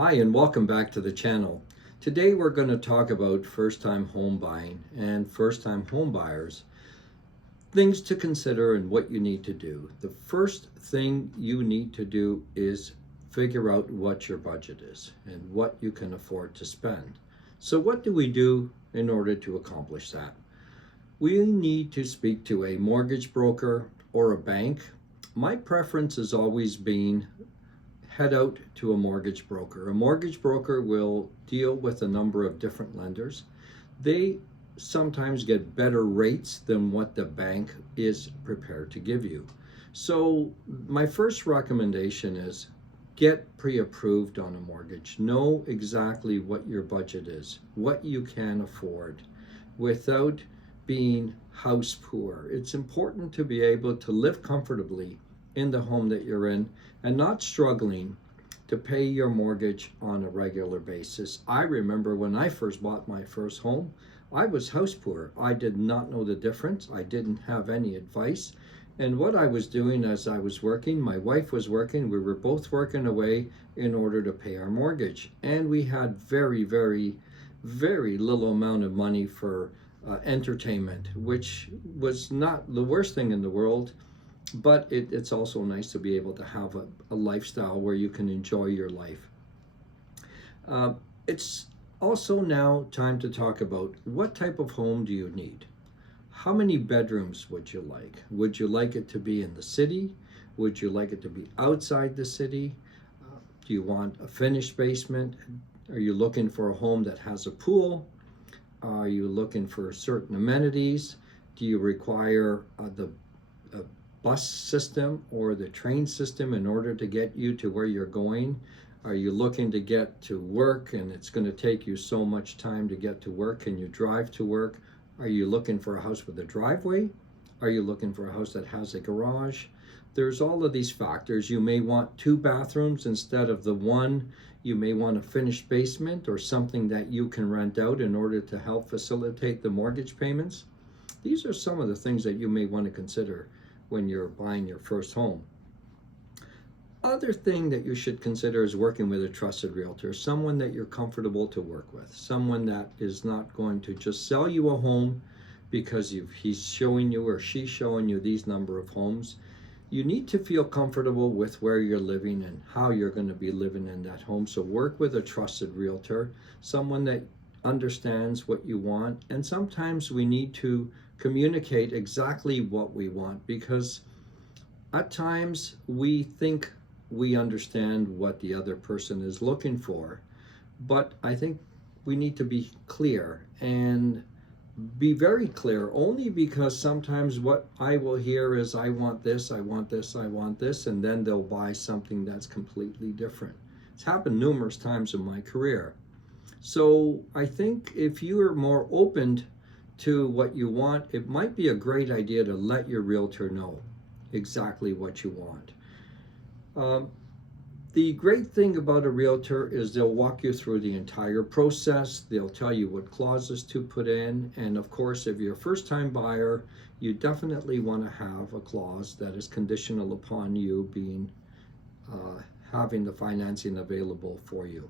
Hi, and welcome back to the channel. Today we're going to talk about first-time home buying and first-time home buyers, things to consider and what you need to do. The first thing you need to do is figure out what your budget is and what you can afford to spend. So what do we do in order to accomplish that? We need to speak to a mortgage broker or a bank. My preference has always been head out to a mortgage broker. A mortgage broker will deal with a number of different lenders. They sometimes get better rates than what the bank is prepared to give you. So my first recommendation is get pre-approved on a mortgage. Know exactly what your budget is, what you can afford without being house poor. It's important to be able to live comfortably in the home that you're in and not struggling to pay your mortgage on a regular basis. I remember when I first bought my first home, I was house poor. I did not know the difference. I didn't have any advice. And what I was doing as I was working, my wife was working, we were both working away in order to pay our mortgage. And we had very, very, very little amount of money for entertainment, which was not the worst thing in the world. But it's also nice to be able to have a lifestyle where you can enjoy your life. It's also now time to talk about what type of home do you need? How many bedrooms would you like? Would you like it to be in the city? Would you like it to be outside the city? Do you want a finished basement? Are you looking for a home that has a pool? Are you looking for certain amenities? Do you require the bus system or the train system in order to get you to where you're going? Are you looking to get to work and it's going to take you so much time to get to work? Can you drive to work? Are you looking for a house with a driveway? Are you looking for a house that has a garage? There's all of these factors. You may want 2 bathrooms instead of the 1. You may want a finished basement or something that you can rent out in order to help facilitate the mortgage payments. These are some of the things that you may want to consider when you're buying your first home. Other thing that you should consider is working with a trusted realtor, someone that you're comfortable to work with, someone that is not going to just sell you a home because he's showing you or she's showing you these number of homes. You need to feel comfortable with where you're living and how you're going to be living in that home. So work with a trusted realtor, someone that understands what you want. And sometimes we need to communicate exactly what we want, because at times we think we understand what the other person is looking for, but I think we need to be clear and be very clear, only because sometimes what I will hear is I want this, I want this, I want this, and then they'll buy something that's completely different. It's happened numerous times in my career. So I think if you are more open to what you want, it might be a great idea to let your realtor know exactly what you want. The great thing about a realtor is they'll walk you through the entire process. They'll tell you what clauses to put in. And of course, if you're a first-time buyer, you definitely want to have a clause that is conditional upon you being having the financing available for you.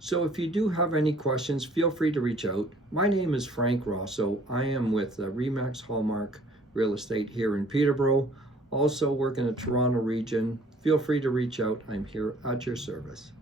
So if you do have any questions, feel free to reach out. My name is Frank Rosso. I am with Remax Hallmark Real Estate here in Peterborough. Also work in the Toronto region. Feel free to reach out. I'm here at your service.